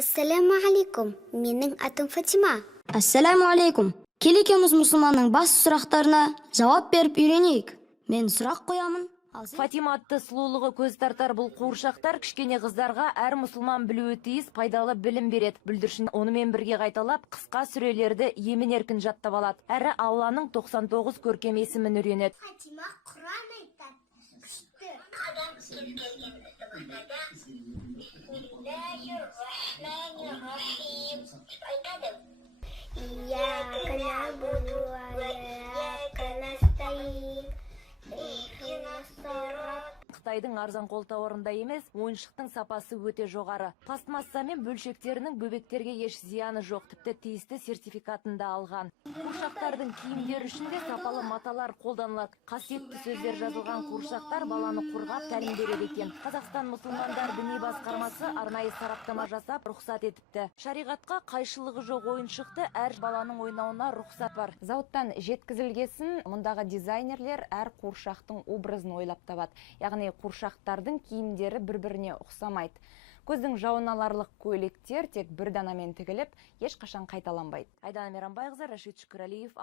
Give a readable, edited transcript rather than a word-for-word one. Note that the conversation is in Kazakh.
Ассаламу алейкум. Менің атым Фатима. Ассаламу алейкум. Кел екеуміз мұсылманның басты сұрақтарына жауап беріп үйренейік. Мен сұрақ қоямын. Фатима атты сұлулығы көз тартар бұл қуыршақтар кішкене қыздарға әр мұсылман білуі тиіс пайдалы білім береді. Бүлдіршін онымен бірге қайталап, қысқа сүрелерді емін-еркін жаттап алады. Әрі Алланың 99 көркем есімін үйренеді. Фатима Құран айтады. Күшті. Адам кез келген мұсылмандарға Бисмиллахир-рахманир-рахим айтады. Ияка набуду ва ияка настаин. Қытайдың арзан қолтауарында емес, ойыншықтың сапасы өте жоғары. Пластмасса мен бөлшектерінің бөбектерге еш зияны жоқ, тіпті тиісті сертификатын да алған. Қуыршақтардың киімдері үшін де сапалы маталар қолданылады. Қасиетті сөздер жазылған қуыршақтар баланы қорғап тәлім береді екен. Қазақстан мұсылмандар діни басқармасы арнайы сараптама жасап рұқсат етіпті. Шариғатқа қайшылығы жоқ ойыншықты әр баланың ойнауына рұқсат бар. Зауыттан жеткізілгесін мұндағы дизайнерлер әр қуыршақтың образын ойлап табады. Яғни қуыршақтардың киімдері бір-біріне ұқсамайды. Көздің жауын аларлық көйлектер тек бір данамен тігіліп, ешқашан қайталанбайды. Айдана Мейрамбайқызы, Рашид Шүкірәлиев,